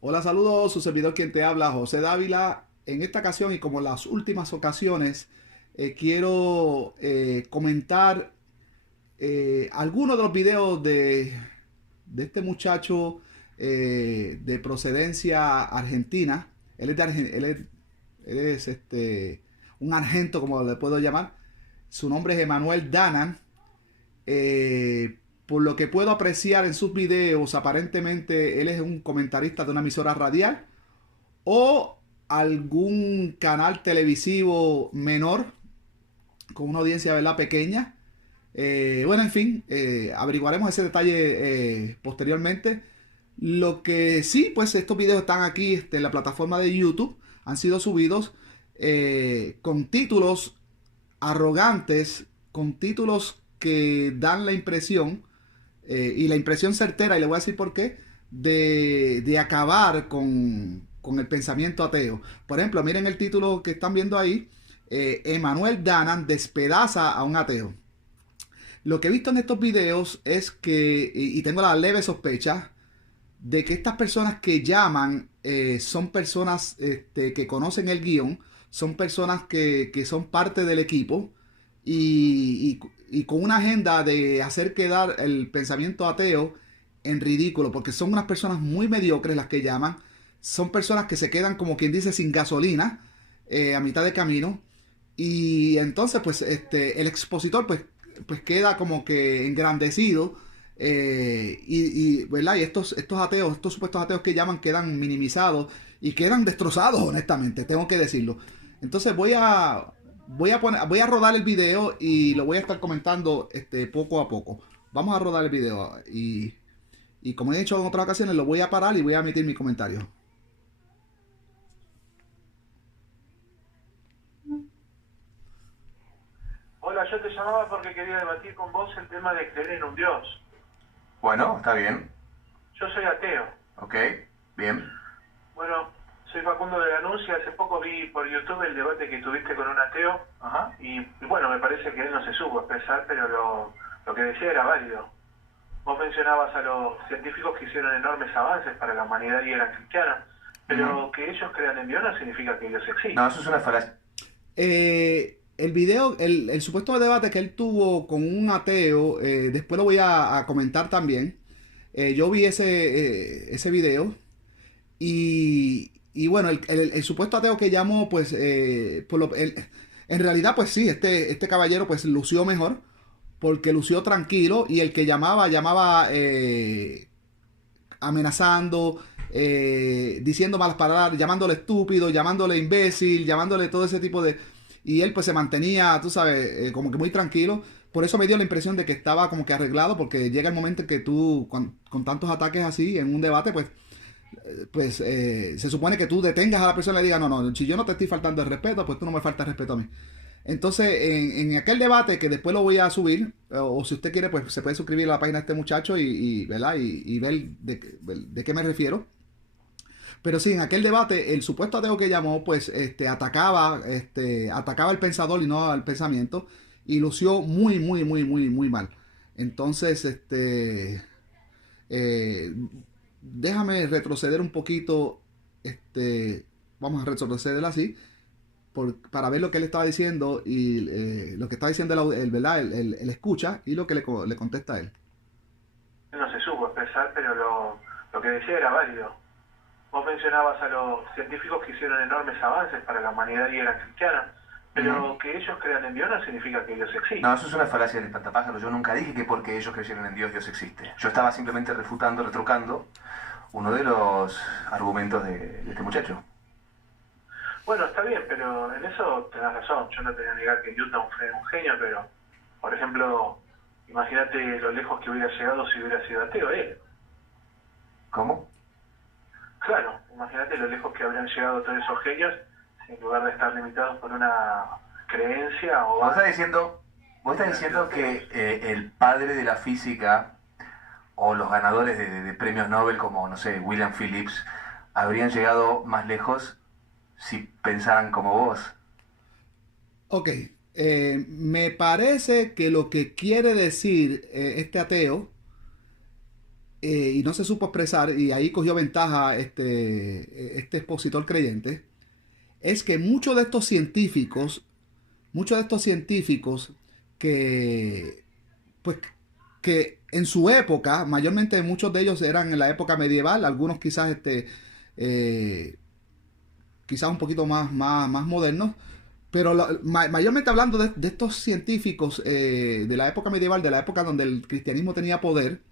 Hola, saludos, su servidor quien te habla, José Dávila. En esta ocasión y como en las últimas ocasiones, quiero comentar algunos de los videos de este muchacho de procedencia argentina. Él es, de él es un argento, como le puedo llamar. Su nombre es Emanuel Danan. Por lo que puedo apreciar en sus videos, aparentemente él es un comentarista de una emisora radial o algún canal televisivo menor con una audiencia, ¿verdad?, pequeña. Bueno, en fin, averiguaremos ese detalle posteriormente. Lo que sí, pues estos videos están aquí en la plataforma de YouTube, han sido subidos con títulos arrogantes, con títulos que dan la impresión, y la impresión certera, y le voy a decir por qué, de acabar con el pensamiento ateo. Por ejemplo, miren el título que están viendo ahí, Emanuel Danan despedaza a un ateo. Lo que he visto en estos videos es que, y tengo la leve sospecha, de que estas personas que llaman son personas que conocen el guión, son personas que son parte del equipo y con una agenda de hacer quedar el pensamiento ateo en ridículo, porque son unas personas muy mediocres las que llaman, son personas que se quedan como quien dice sin gasolina a mitad de camino y entonces pues el expositor pues queda como que engrandecido ¿verdad? Y estos ateos, estos supuestos ateos que llaman quedan minimizados y quedan destrozados, honestamente, tengo que decirlo. Entonces voy a rodar el video y lo voy a estar comentando poco a poco. Vamos a rodar el video y como he dicho en otras ocasiones, lo voy a parar y voy a emitir mi comentario. Hola, yo te llamaba porque quería debatir con vos el tema de creer en un Dios. Bueno, está bien. Yo soy ateo. Ok, bien. Bueno, soy Facundo de Lanús y hace poco vi por YouTube el debate que tuviste con un ateo Ajá. y bueno, me parece que él no se supo expresar, pero lo que decía era válido. Vos mencionabas a los científicos que hicieron enormes avances para la humanidad y eran cristianos, Ujú. pero que ellos crean en Dios no significa que Dios No, existe. eso es una falacia. El video, el supuesto debate que él tuvo con un ateo, después lo voy a comentar también. Yo vi ese video. Y bueno, el supuesto ateo que llamó, pues, en realidad, pues sí, este caballero, pues, lució mejor, porque lució tranquilo, y el que llamaba amenazando, diciendo malas palabras, llamándole estúpido, llamándole imbécil, llamándole todo ese tipo de... Y él, pues, se mantenía, tú sabes, como que muy tranquilo. Por eso me dio la impresión de que estaba como que arreglado, porque llega el momento en que tú, con tantos ataques así, en un debate, pues se supone que tú detengas a la persona y le digas, no, no, si yo no te estoy faltando el respeto, pues tú no me faltas el respeto a mí. Entonces, en aquel debate que después lo voy a subir, o si usted quiere, pues se puede suscribir a la página de este muchacho ¿verdad? Y ver de qué me refiero. Pero sí, en aquel debate, el supuesto ateo que llamó, pues atacaba al pensador y no al pensamiento, y lució muy, muy, muy, muy, muy mal. Entonces, eh, déjame retroceder un poquito, vamos a retroceder así, para ver lo que él estaba diciendo y lo que está diciendo ¿verdad? El escucha y lo que le contesta a él. Él no se supo expresar, pero lo que decía era válido. Vos mencionabas a los científicos que hicieron enormes avances para la humanidad y eran cristianos, Ujú. pero que ellos crean en Dios no significa que Dios No, existe. eso es una falacia del espantapájaros. Yo nunca dije que porque ellos creyeron en Dios, Dios existe. Yo estaba simplemente refutando, retrucando uno de los argumentos de este muchacho. Bueno, está bien, pero en eso tenés razón. Yo no te voy a negar que Newton fue un genio, pero, por ejemplo, imagínate lo lejos que hubiera llegado si hubiera sido ateo él. ¿Cómo? Claro, imagínate lo lejos que habrían llegado todos esos genios en lugar de estar limitados por una creencia o Vos estás base diciendo, vos estás hubieran sido diciendo ateos. que el padre de la física o los ganadores de premios Nobel como, no sé, William Phillips, habrían llegado más lejos si pensaran como vos. Ok, me parece que lo que quiere decir este ateo y no se supo expresar, y ahí cogió ventaja este expositor creyente, es que muchos de estos científicos que, pues, que en su época, mayormente muchos de ellos eran en la época medieval, algunos quizás eh, quizás un poquito más modernos, pero mayormente hablando de estos científicos de la época medieval, de la época donde el cristianismo tenía poder,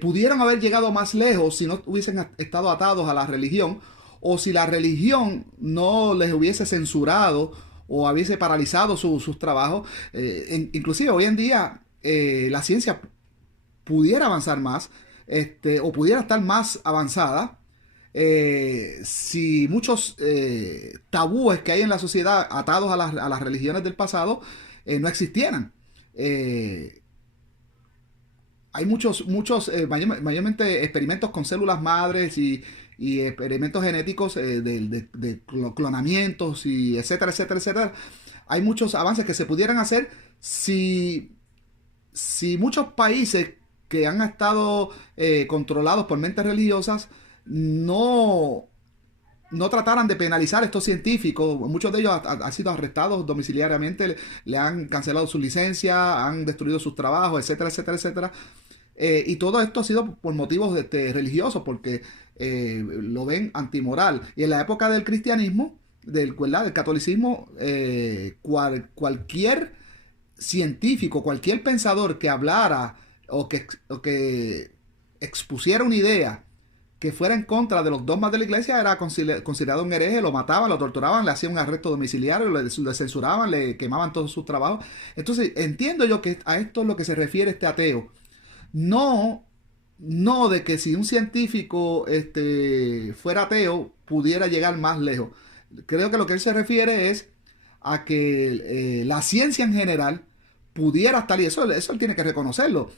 pudieron haber llegado más lejos si no hubiesen estado atados a la religión, o si la religión no les hubiese censurado o hubiese paralizado sus trabajos. Inclusive hoy en día la ciencia pudiera avanzar más, o pudiera estar más avanzada, si muchos tabúes que hay en la sociedad atados a las religiones del pasado no existieran. Hay mayormente experimentos con células madres y experimentos genéticos de clonamientos y etcétera, etcétera, etcétera. Hay muchos avances que se pudieran hacer si muchos países que han estado controlados por mentes religiosas no trataran de penalizar a estos científicos. Muchos de ellos han sido arrestados domiciliariamente, le han cancelado su licencia, han destruido sus trabajos, etcétera, etcétera, etcétera. Y todo esto ha sido por motivos religiosos, porque lo ven antimoral. Y en la época del cristianismo, ¿verdad?, del catolicismo, cualquier científico, cualquier pensador que hablara o que expusiera una idea que fuera en contra de los dogmas de la iglesia era considerado un hereje, lo mataban, lo torturaban, le hacían un arresto domiciliario, le censuraban, le quemaban todos sus trabajos. Entonces entiendo yo que a esto es lo que se refiere este ateo. No, no de que si un científico fuera ateo pudiera llegar más lejos. Creo que lo que él se refiere es a que la ciencia en general pudiera estar, y eso él tiene que reconocerlo.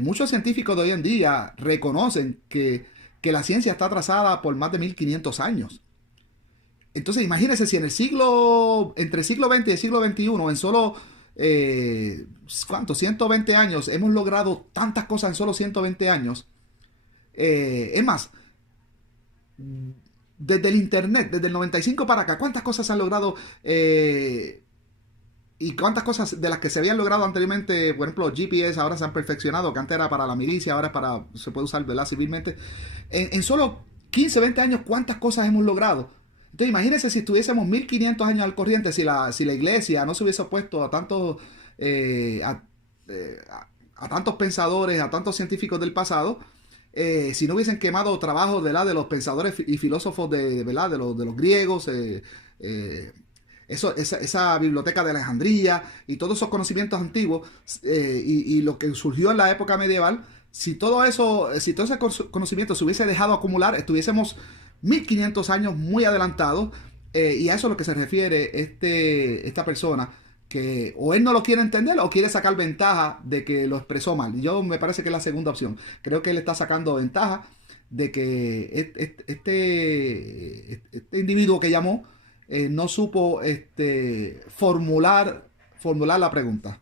Muchos científicos de hoy en día reconocen que la ciencia está atrasada por más de 1500 años. Entonces imagínense si entre el siglo XX y el siglo XXI, en solo, ¿cuántos? 120 años, hemos logrado tantas cosas en solo 120 años. Es más, desde el Internet, desde el 95 para acá, ¿cuántas cosas se han logrado? Y cuántas cosas de las que se habían logrado anteriormente, por ejemplo, GPS, ahora se han perfeccionado, que antes era para la milicia, ahora se puede usar, ¿verdad?, civilmente. En solo 15, 20 años, ¿cuántas cosas hemos logrado? Entonces, imagínense si estuviésemos 1500 años al corriente, si la iglesia no se hubiese opuesto a tantos, a tantos pensadores, a tantos científicos del pasado, si no hubiesen quemado trabajos, ¿verdad?, de los pensadores y filósofos ¿verdad?, de los griegos, esa biblioteca de Alejandría y todos esos conocimientos antiguos, y lo que surgió en la época medieval, si todo ese conocimiento se hubiese dejado acumular, estuviésemos 1500 años muy adelantados, y a eso es lo que se refiere esta persona, que o él no lo quiere entender o quiere sacar ventaja de que lo expresó mal. Yo me parece que es la segunda opción. Creo que él está sacando ventaja de que este individuo que llamó no supo formular la pregunta.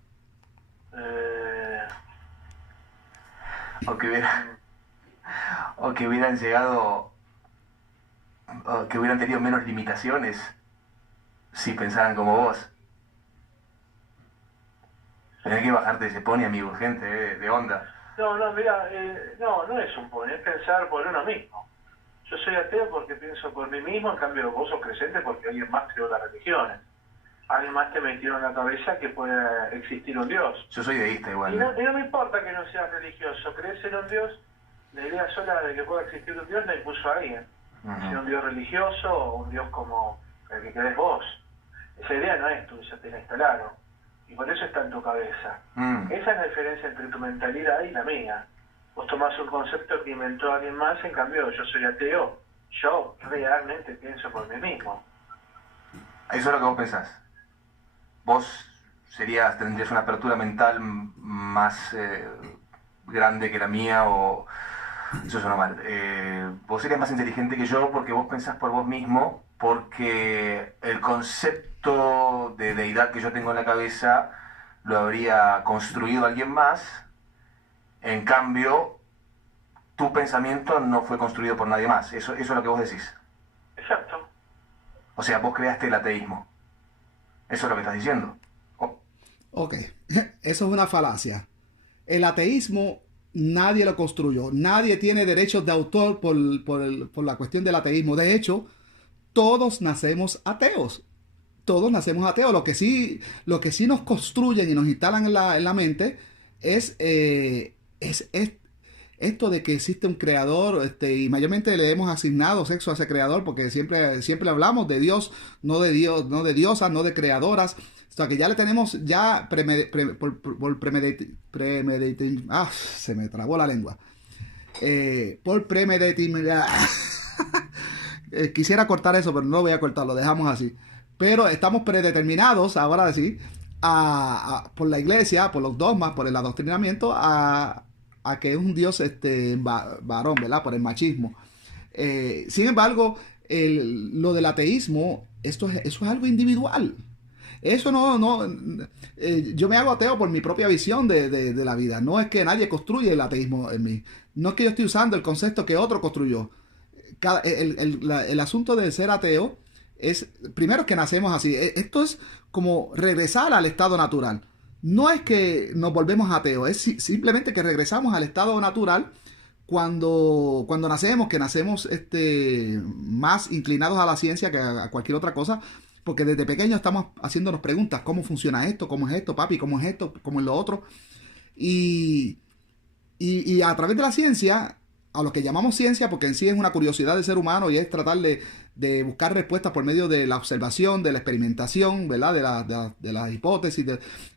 O que hubieran llegado, o que hubieran tenido menos limitaciones si pensaran como vos. Tenés que bajarte de ese pony, amigo, urgente, de onda. No, mira, no es un pony, es pensar por uno mismo. Yo soy ateo porque pienso por mí mismo, en cambio vos sos creyente porque alguien más creó las religiones. Alguien más te metió en la cabeza que puede existir un Dios. Yo soy deísta igual. Y no me importa que no seas religioso, crees en un Dios, la idea sola de que pueda existir un Dios la impuso a alguien. Sea un Dios religioso o un Dios como el que crees vos. Esa idea no es tuya, te la instalaron. Y por eso está en tu cabeza. Esa es la diferencia entre tu mentalidad y la mía. Vos tomás un concepto que inventó alguien más, en cambio yo soy ateo. Yo realmente pienso por mí mismo. Eso es lo que vos pensás. Vos tendrías una apertura mental más grande que la mía, o eso suena mal. Vos serías más inteligente que yo porque vos pensás por vos mismo, porque el concepto de deidad que yo tengo en la cabeza lo habría construido alguien más. En cambio, tu pensamiento no fue construido por nadie más. Eso es lo que vos decís. Exacto. O sea, vos creaste el ateísmo. Eso es lo que estás diciendo. Oh. Ok, eso es una falacia. El ateísmo nadie lo construyó. Nadie tiene derechos de autor por la cuestión del ateísmo. De hecho, todos nacemos ateos. Todos nacemos ateos. Lo que sí nos construyen y nos instalan en la mente es esto de que existe un creador, y mayormente le hemos asignado sexo a ese creador, porque siempre hablamos de Dios, no de diosas, no de creadoras. O sea, que ya le tenemos ya se me trabó la lengua. Por premeditación. Quisiera cortar eso, pero no lo voy a cortar, lo dejamos así. Pero estamos predeterminados, ahora sí, por la iglesia, por los dogmas, por el adoctrinamiento, a que es un Dios varón, ¿verdad? Por el machismo. Sin embargo, lo del ateísmo, eso es algo individual. Eso yo me hago ateo por mi propia visión de la vida. No es que nadie construye el ateísmo en mí. No es que yo estoy usando el concepto que otro construyó. El asunto de ser ateo es, primero, que nacemos así. Esto es como regresar al estado natural. No es que nos volvemos ateos, es simplemente que regresamos al estado natural cuando nacemos, que nacemos más inclinados a la ciencia que a cualquier otra cosa, porque desde pequeños estamos haciéndonos preguntas: ¿cómo funciona esto? ¿Cómo es esto, papi? ¿Cómo es esto? ¿Cómo es lo otro? Y a través de la ciencia, a lo que llamamos ciencia, porque en sí es una curiosidad del ser humano y es tratar de buscar respuestas por medio de la observación, de la experimentación, ¿verdad? De las hipótesis.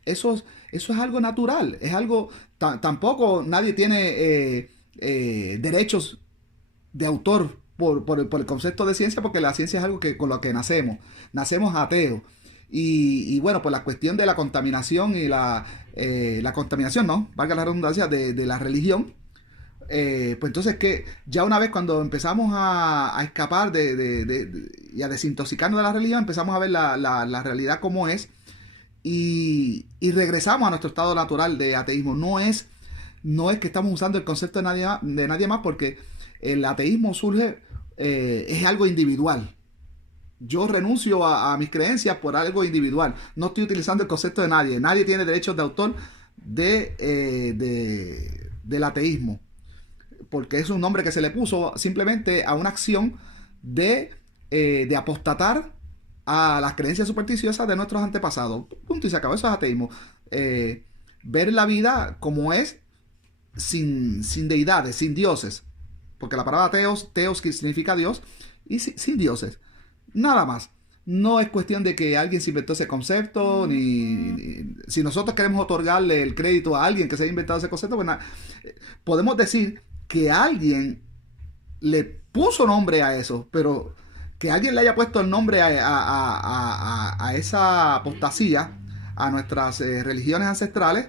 Eso es algo natural. Es algo... Tampoco nadie tiene derechos de autor por el concepto de ciencia, porque la ciencia es algo con lo que nacemos. Nacemos ateos. Y bueno, pues la cuestión de la contaminación y la contaminación, ¿no? Valga la redundancia, de la religión. Pues entonces, que ya una vez cuando empezamos a escapar y a desintoxicarnos de la religión, empezamos a ver la realidad como es, y regresamos a nuestro estado natural de ateísmo. No es que estamos usando el concepto de nadie más, porque el ateísmo surge, es algo individual. Yo renuncio a mis creencias por algo individual. No estoy utilizando el concepto de nadie. Nadie tiene derechos de autor del ateísmo, porque es un nombre que se le puso simplemente a una acción de apostatar a las creencias supersticiosas de nuestros antepasados. Punto y se acabó. Eso es ateísmo. Ver la vida como es, sin deidades, sin dioses. Porque la palabra teos que significa Dios, y sin dioses. Nada más. No es cuestión de que alguien se inventó ese concepto, ni si nosotros queremos otorgarle el crédito a alguien que se haya inventado ese concepto, pues podemos decir que alguien le puso nombre a eso, pero que alguien le haya puesto el nombre a esa apostasía, a nuestras religiones ancestrales,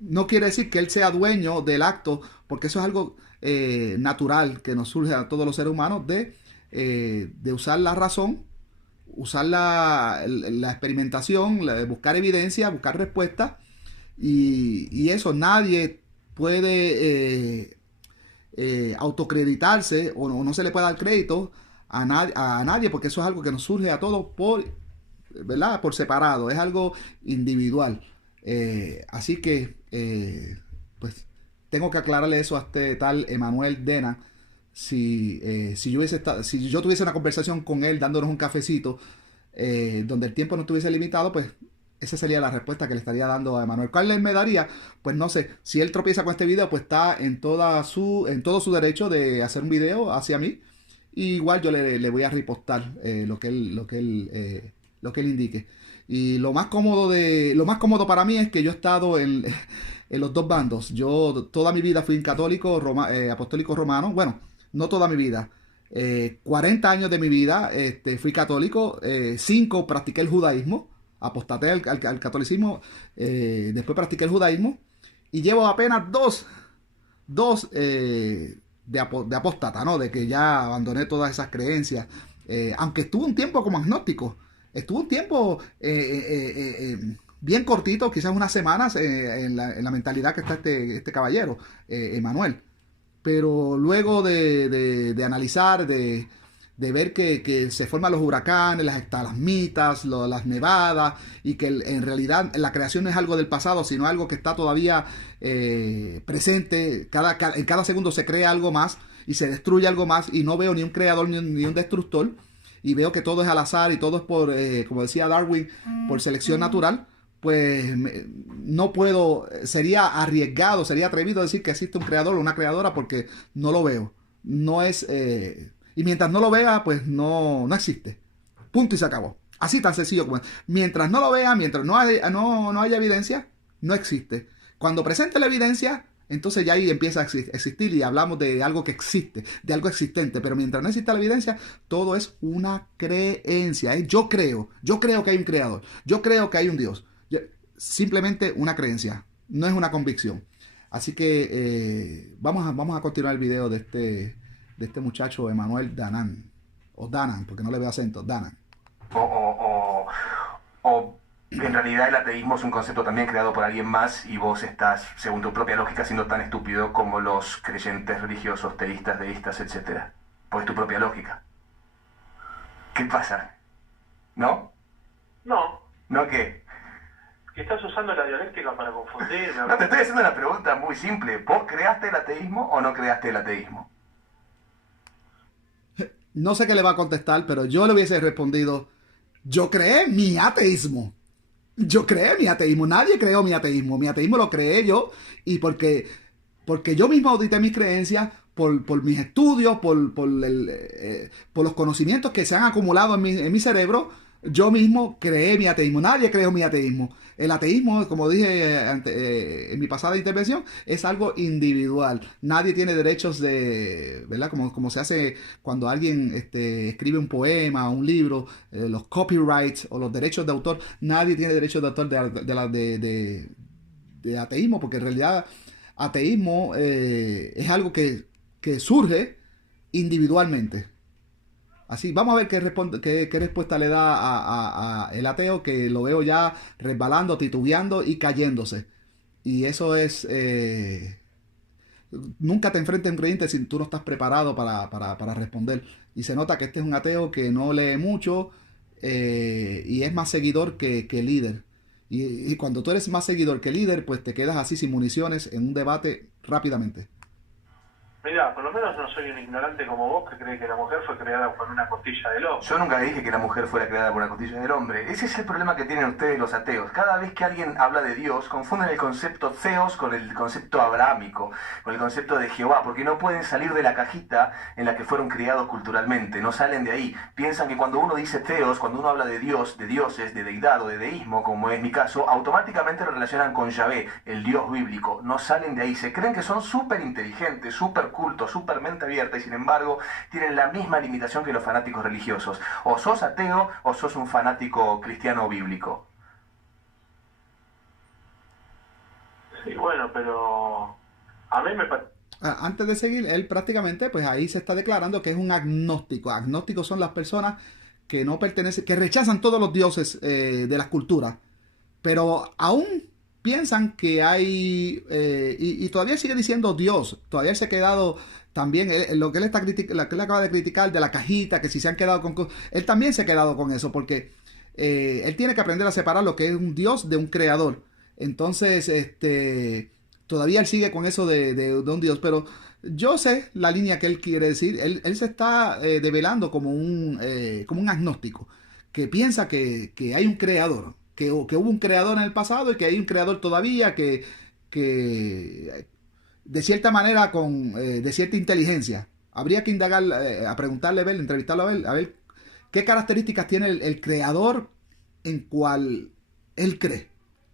no quiere decir que él sea dueño del acto, porque eso es algo natural que nos surge a todos los seres humanos de usar la razón, usar la experimentación, buscar evidencia, buscar respuestas, y eso nadie puede autocreditarse, o no se le puede dar crédito a nadie, porque eso es algo que nos surge a todos ¿verdad? Por separado, es algo individual. Así que pues tengo que aclararle eso a este tal Emanuel Dena. Si yo tuviese una conversación con él dándonos un cafecito, donde el tiempo no estuviese limitado, pues esa sería la respuesta que le estaría dando a Emanuel. ¿Cuál me daría? Pues no sé. Si él tropieza con este video, pues está en todo su derecho de hacer un video hacia mí. Y igual yo le voy a repostar lo que él indique. Y lo más cómodo para mí es que yo he estado en los dos bandos. Yo toda mi vida fui un católico apostólico romano. Bueno, no toda mi vida. 40 años de mi vida fui católico. 5 practiqué el judaísmo. Apostaté al catolicismo. Después practiqué el judaísmo. Y llevo apenas dos de apóstata, ¿no? De que ya abandoné todas esas creencias. Aunque estuve un tiempo como agnóstico. Estuve un tiempo bien cortito, quizás unas semanas, en la mentalidad que está este caballero, Emanuel. pero luego de analizar, de ver que se forman los huracanes, las estalagmitas, las nevadas, y que en realidad la creación no es algo del pasado, sino algo que está todavía presente. En cada segundo se crea algo más y se destruye algo más, y no veo ni un creador ni un destructor, y veo que todo es al azar y todo es por, como decía Darwin, por selección natural. Pues no puedo, sería arriesgado, sería atrevido decir que existe un creador o una creadora, porque no lo veo. No es... y mientras no lo vea, pues no existe. Punto y se acabó. Así tan sencillo como es. Mientras no lo vea, mientras no haya evidencia, no existe. Cuando presente la evidencia, entonces ya ahí empieza a existir, y hablamos de algo que existe, de algo existente. Pero mientras no exista la evidencia, todo es una creencia. Yo creo que hay un creador. Yo creo que hay un Dios. Simplemente una creencia. No es una convicción. Así que vamos a continuar el video de este muchacho Emanuel Danan, o Danan, porque no le veo acento, Danan. O en realidad el ateísmo es un concepto también creado por alguien más, y vos estás, según tu propia lógica, siendo tan estúpido como los creyentes religiosos, teístas, deístas, etc. Pues tu propia lógica. ¿Qué pasa? ¿No? No. ¿No qué? Que estás usando la dialéctica para confundirme. No, te estoy haciendo una pregunta muy simple. ¿Vos creaste el ateísmo o no creaste el ateísmo? No sé qué le va a contestar, pero yo le hubiese respondido: yo creé mi ateísmo. Yo creé mi ateísmo. Nadie creó mi ateísmo. Mi ateísmo lo creé yo, y porque yo mismo audité mis creencias, por mis estudios, por los conocimientos que se han acumulado en mi cerebro. Yo mismo creé mi ateísmo. Nadie creó mi ateísmo. El ateísmo, como dije en mi pasada intervención, es algo individual. Nadie tiene derechos ¿verdad? Como se hace cuando alguien escribe un poema o un libro, los copyrights o los derechos de autor. Nadie tiene derechos de autor de ateísmo, porque en realidad ateísmo es algo que surge individualmente. Así, vamos a ver qué respuesta le da a el ateo, que lo veo ya resbalando, titubeando y cayéndose. Y eso es... nunca te enfrentes a un creyente si tú no estás preparado para responder. Y se nota que este es un ateo que no lee mucho, y es más seguidor que líder. Y cuando tú eres más seguidor que líder, pues te quedas así sin municiones en un debate rápidamente. Mira, por lo menos no soy un ignorante como vos que cree que la mujer fue creada con una costilla del hombre. Yo nunca dije que la mujer fuera creada por una costilla del hombre. Ese es el problema que tienen ustedes los ateos. Cada vez que alguien habla de Dios, confunden el concepto Theos con el concepto abrahámico, con el concepto de Jehová, porque no pueden salir de la cajita en la que fueron criados culturalmente. No salen de ahí. Piensan que cuando uno dice Theos, cuando uno habla de Dios, de dioses, de deidad o de deísmo, como es mi caso, automáticamente lo relacionan con Yahvé, el Dios bíblico. No salen de ahí. Se creen que son súper inteligentes, súper culto, súper mente abierta, y sin embargo tienen la misma limitación que los fanáticos religiosos. O sos ateo o sos un fanático cristiano bíblico. Sí, bueno, pero a mí me parece... Antes de seguir, él prácticamente, pues ahí se está declarando que es un agnóstico. Agnósticos son las personas que no pertenecen, que rechazan todos los dioses de las culturas, pero aún piensan que hay, y todavía sigue diciendo Dios. Todavía se ha quedado también lo que él acaba de criticar de la cajita, que si se han quedado con... Él también se ha quedado con eso, porque él tiene que aprender a separar lo que es un Dios de un creador. Entonces, todavía él sigue con eso de un Dios, pero yo sé la línea que él quiere decir. Él se está develando como un agnóstico, que piensa que hay un creador, que hubo un creador en el pasado y que hay un creador todavía, que de cierta manera, de cierta inteligencia. Habría que indagar, a preguntarle, entrevistarlo a ver qué características tiene el creador en cual él cree.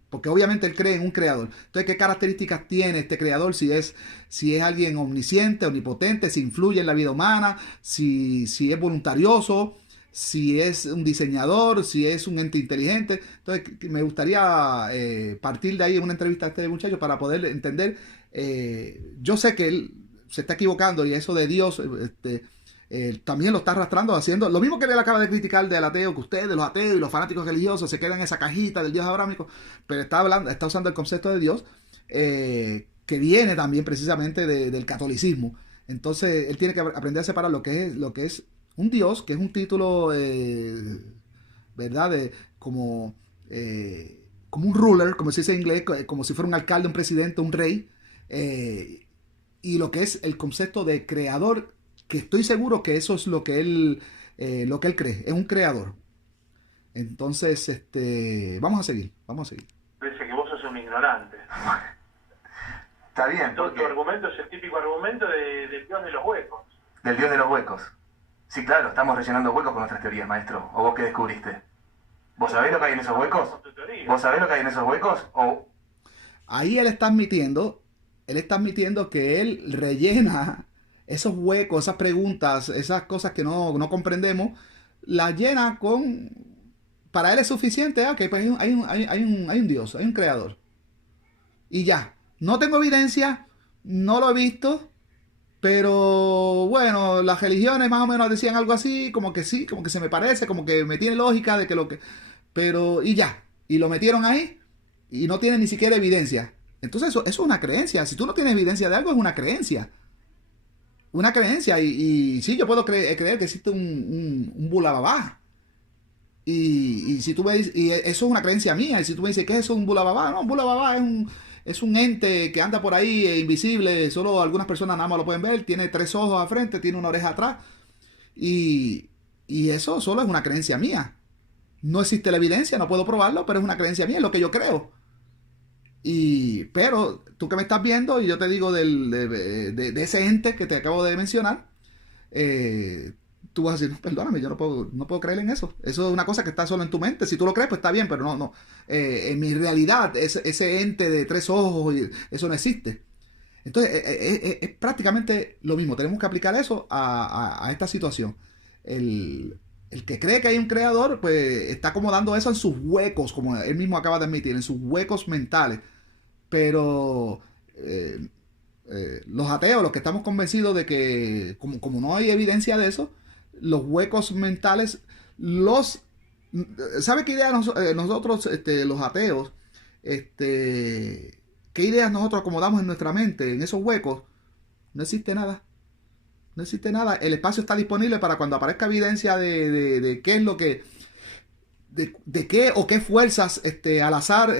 Porque obviamente él cree en un creador. Entonces, ¿qué características tiene este creador? Si es alguien omnisciente, omnipotente, si influye en la vida humana, si es voluntarioso, si es un diseñador, si es un ente inteligente. Entonces, me gustaría partir de ahí en una entrevista a este muchacho para poder entender. Yo sé que él se está equivocando, y eso de Dios también lo está arrastrando, haciendo lo mismo que él acaba de criticar del ateo, que ustedes, los ateos y los fanáticos religiosos, se quedan en esa cajita del Dios abrámico, pero está usando el concepto de Dios, que que viene también precisamente del catolicismo. Entonces él tiene que aprender a separar lo que es un Dios, que es un título, ¿verdad? Como un ruler, como se dice en inglés, como si fuera un alcalde, un presidente, un rey, y lo que es el concepto de creador, que estoy seguro que eso es lo que él cree, es un creador. Entonces, vamos a seguir. Parece que vos sos un ignorante. Está bien. Tu argumento es el típico argumento del Dios de los huecos. Del Dios de los huecos. Sí, claro, estamos rellenando huecos con nuestras teorías, maestro. ¿O vos qué descubriste? ¿Vos sabés lo que hay en esos huecos? ¿Vos sabés lo que hay en esos huecos? ¿O...? Ahí él está admitiendo que él rellena esos huecos, esas preguntas, esas cosas que no comprendemos, las llena con... Para él es suficiente, ok, pues hay un Dios, hay un creador. Y ya, no tengo evidencia, no lo he visto, pero bueno, las religiones más o menos decían algo así, como que sí, como que se me parece, como que me tiene lógica de que lo que... Pero, y ya, y lo metieron ahí y no tiene ni siquiera evidencia. Entonces eso es una creencia. Si tú no tienes evidencia de algo, es una creencia. Una creencia. Y sí, yo puedo creer que existe un Bulababá. Y si tú me dices, y eso es una creencia mía, y si tú me dices, ¿qué es eso, un Bulababá? No, un Bulababá es un ente que anda por ahí invisible, solo algunas personas nada más lo pueden ver, tiene 3 ojos al frente, tiene una oreja atrás, y eso solo es una creencia mía. No existe la evidencia, no puedo probarlo, pero es una creencia mía, es lo que yo creo. Pero tú que me estás viendo, y yo te digo de ese ente que te acabo de mencionar, tú vas a decir, no, perdóname, yo no puedo creer en eso. Eso es una cosa que está solo en tu mente. Si tú lo crees, pues está bien, pero no. En mi realidad, ese ente de 3 ojos, eso no existe. Entonces, es prácticamente lo mismo. Tenemos que aplicar eso a esta situación. El que cree que hay un creador, pues está acomodando eso en sus huecos, como él mismo acaba de admitir, en sus huecos mentales. Pero los ateos, los que estamos convencidos de que, como no hay evidencia de eso, los huecos mentales, ¿sabe qué idea nosotros, los ateos, qué ideas nosotros acomodamos en nuestra mente, en esos huecos? No existe nada. No existe nada. El espacio está disponible para cuando aparezca evidencia de qué es lo que, de qué o qué fuerzas al azar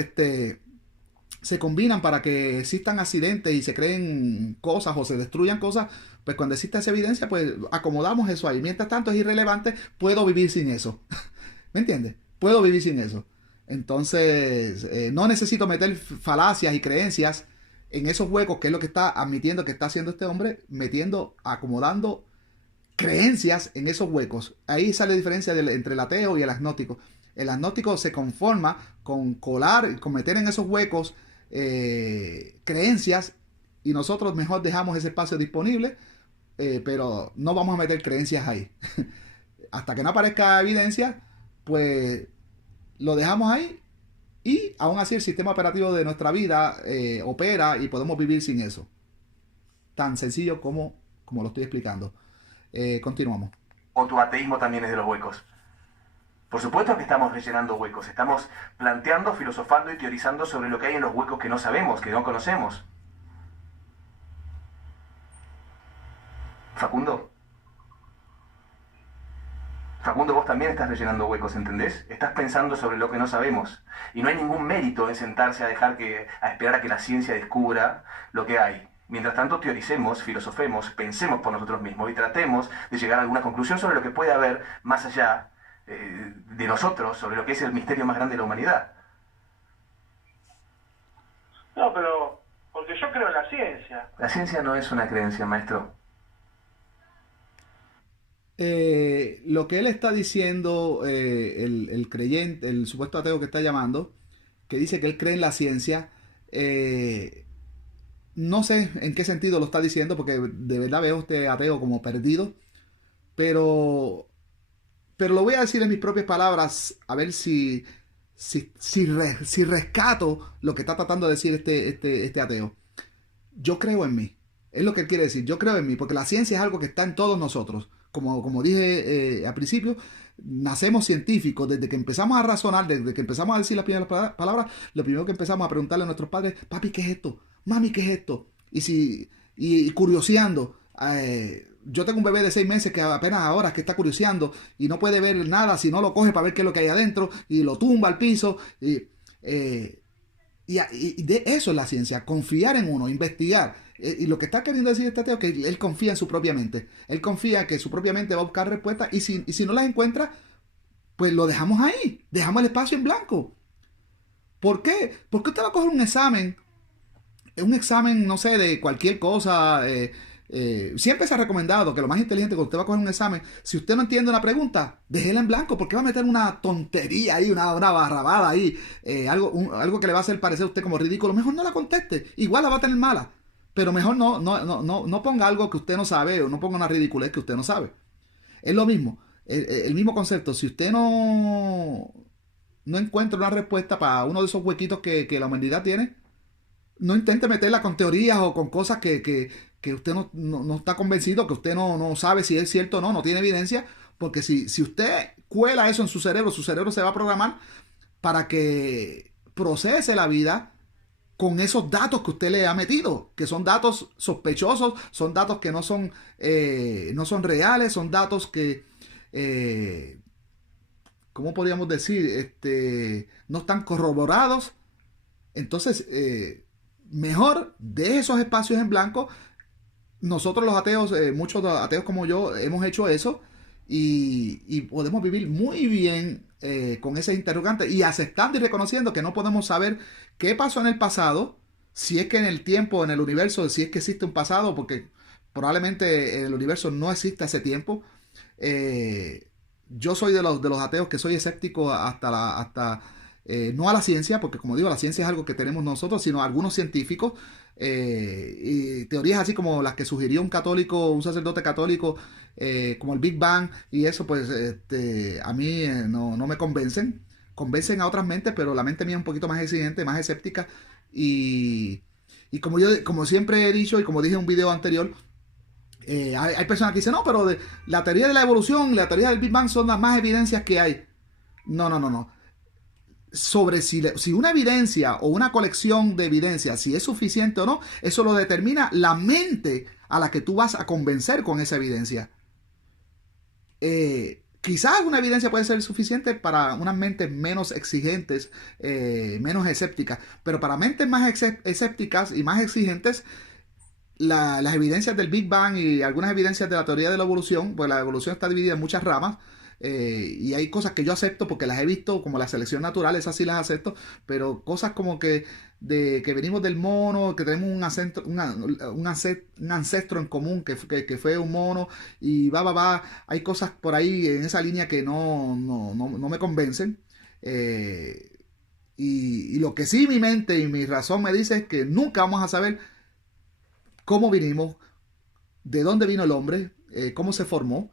se combinan para que existan accidentes y se creen cosas o se destruyan cosas. Pues cuando exista esa evidencia, pues acomodamos eso ahí. Mientras tanto es irrelevante, puedo vivir sin eso. ¿Me entiendes? Puedo vivir sin eso. Entonces, no necesito meter falacias y creencias en esos huecos, que es lo que está admitiendo que está haciendo este hombre, acomodando creencias en esos huecos. Ahí sale la diferencia entre el ateo y el agnóstico. El agnóstico se conforma con colar, con meter en esos huecos creencias, y nosotros mejor dejamos ese espacio disponible, pero no vamos a meter creencias ahí. Hasta que no aparezca evidencia, pues lo dejamos ahí, y aún así el sistema operativo de nuestra vida opera y podemos vivir sin eso. Tan sencillo como lo estoy explicando. Continuamos. ¿O tu ateísmo también es de los huecos? Por supuesto que estamos rellenando huecos, estamos planteando, filosofando y teorizando sobre lo que hay en los huecos que no sabemos, que no conocemos. Facundo, vos también estás rellenando huecos, ¿entendés? Estás pensando sobre lo que no sabemos. Y no hay ningún mérito en sentarse a esperar a que la ciencia descubra lo que hay. Mientras tanto, teoricemos, filosofemos, pensemos por nosotros mismos y tratemos de llegar a alguna conclusión sobre lo que puede haber más allá de nosotros, sobre lo que es el misterio más grande de la humanidad. No, pero porque yo creo en la ciencia. La ciencia no es una creencia, maestro. Lo que él está diciendo, el creyente, el supuesto ateo que está llamando, que dice que él cree en la ciencia, no sé en qué sentido lo está diciendo, porque de verdad veo a este ateo como perdido, pero lo voy a decir en mis propias palabras, a ver si rescato lo que está tratando de decir este ateo. Yo creo en mí, es lo que él quiere decir, yo creo en mí, porque la ciencia es algo que está en todos nosotros. Como dije al principio, nacemos científicos. Desde que empezamos a razonar, desde que empezamos a decir las primeras palabras, lo primero que empezamos a preguntarle a nuestros padres, papi, ¿qué es esto? mami, ¿qué es esto? Y curioseando. Yo tengo un bebé de 6 meses que apenas ahora es que está curioseando y no puede ver nada si no lo coge para ver qué es lo que hay adentro y lo tumba al piso. Y de eso es la ciencia, confiar en uno, investigar. Y lo que está queriendo decir este ateo es que él confía en su propia mente. Él confía que su propia mente va a buscar respuestas y si no las encuentra, pues lo dejamos ahí, dejamos el espacio en blanco. ¿Por qué? Porque usted va a coger un examen, no sé, de cualquier cosa. Siempre se ha recomendado que lo más inteligente cuando usted va a coger un examen, si usted no entiende una pregunta, déjela en blanco, porque va a meter una tontería ahí, una barrabada ahí, algo que le va a hacer parecer a usted como ridículo. Mejor no la conteste, igual la va a tener mala, pero mejor no ponga algo que usted no sabe o no ponga una ridiculez que usted no sabe. Es lo mismo, el mismo concepto. Si usted no encuentra una respuesta para uno de esos huequitos que la humanidad tiene, no intente meterla con teorías o con cosas que usted no está convencido, que usted no sabe si es cierto o no tiene evidencia, porque si usted cuela eso en su cerebro se va a programar para que procese la vida con esos datos que usted le ha metido, que son datos sospechosos, son datos que no son reales, son datos que, ¿cómo podríamos decir? No están corroborados. Entonces, mejor de esos espacios en blanco. Nosotros los ateos, muchos ateos como yo, hemos hecho eso y podemos vivir muy bien con ese interrogante y aceptando y reconociendo que no podemos saber qué pasó en el pasado, si es que en el tiempo, en el universo, si es que existe un pasado, porque probablemente en el universo no existe ese tiempo. Yo soy de los ateos que soy escéptico hasta no a la ciencia, porque como digo, la ciencia es algo que tenemos nosotros, sino a algunos científicos. Y teorías así como las que sugirió un sacerdote católico, como el Big Bang y eso, pues a mí no me convencen. Convencen a otras mentes, pero la mente mía es un poquito más exigente, más escéptica. Y como siempre he dicho y como dije en un video anterior, hay personas que dicen, no, pero la teoría de la evolución, la teoría del Big Bang son las más evidencias que hay. No. Sobre si una evidencia o una colección de evidencias, si es suficiente o no, eso lo determina la mente a la que tú vas a convencer con esa evidencia. Quizás una evidencia puede ser suficiente para unas mentes menos exigentes, menos escépticas, pero para mentes más escépticas y más exigentes, las evidencias del Big Bang y algunas evidencias de la teoría de la evolución, pues la evolución está dividida en muchas ramas. Y hay cosas que yo acepto porque las he visto, como la selección natural, esas sí las acepto, pero cosas como que venimos del mono, que tenemos un ancestro en común que fue un mono, y hay cosas por ahí en esa línea que no me convencen. Y lo que sí mi mente y mi razón me dice es que nunca vamos a saber cómo vinimos, de dónde vino el hombre, cómo se formó.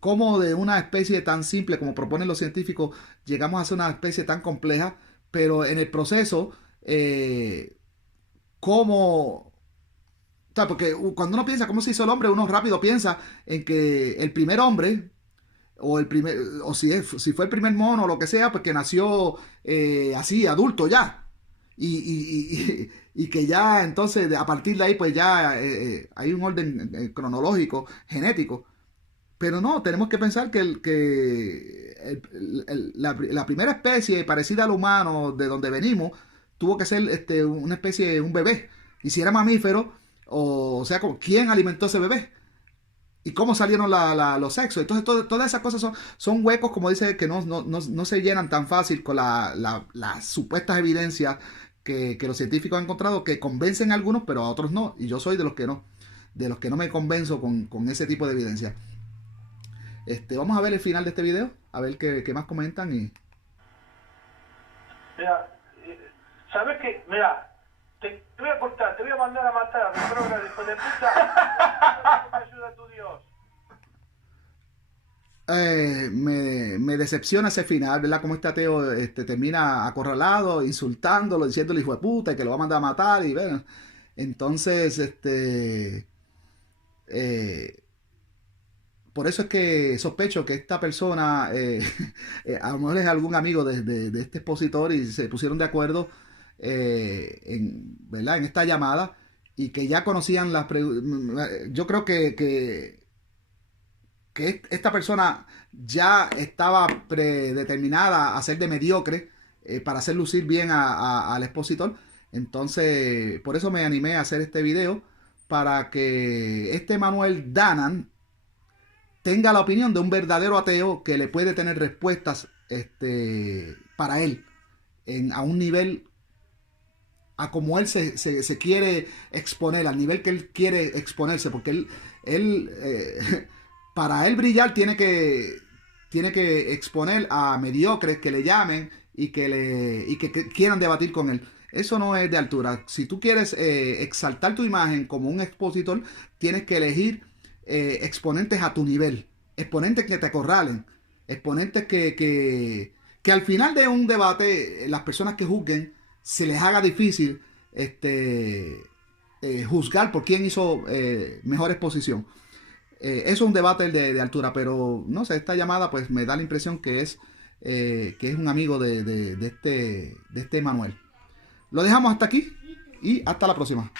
Cómo de una especie tan simple como proponen los científicos llegamos a ser una especie tan compleja, pero en el proceso, cómo... O sea, porque cuando uno piensa cómo se hizo el hombre, uno rápido piensa en que el primer hombre, o si fue el primer mono o lo que sea, pues que nació así, adulto ya. Y que ya entonces a partir de ahí pues ya hay un orden cronológico, genético. Pero no, tenemos que pensar la primera especie parecida al humano de donde venimos tuvo que ser una especie, un bebé. Y si era mamífero, o sea, ¿quién alimentó ese bebé? ¿Y cómo salieron los sexos? Entonces, todas esas cosas son huecos, como dice, que no se llenan tan fácil con las supuestas evidencias que los científicos han encontrado, que convencen a algunos, pero a otros no. Y yo soy de los que no me convenzo con ese tipo de evidencia. Vamos a ver el final de este video, a ver qué más comentan. Mira, ¿sabes qué? Mira, te voy a cortar, te voy a mandar a matar, retrógrado, hijo de puta. ¿Cómo me ayuda tu Dios? Me decepciona ese final, ¿verdad? Como este ateo termina acorralado, insultándolo, diciéndole hijo de puta y que lo va a mandar a matar. Y bueno, entonces, por eso es que sospecho que esta persona, a lo mejor es algún amigo de este expositor y se pusieron de acuerdo ¿verdad? En esta llamada y que ya conocían las preguntas. Yo creo que esta persona ya estaba predeterminada a ser de mediocre para hacer lucir bien al expositor. Entonces, por eso me animé a hacer este video, para que este Manuel Danan tenga la opinión de un verdadero ateo que le puede tener respuestas para él a un nivel, a como él se quiere exponer, al nivel que él quiere exponerse, porque él para él brillar tiene que exponer a mediocres que le llamen y que quieran debatir con él. Eso no es de altura. Si tú quieres exaltar tu imagen como un expositor, tienes que elegir exponentes a tu nivel, exponentes que te acorralen, exponentes que al final de un debate las personas que juzguen se les haga difícil juzgar por quién hizo mejor exposición. Eso es un debate de altura, pero no sé, esta llamada pues me da la impresión que es un amigo de este Manuel. Lo dejamos hasta aquí y hasta la próxima.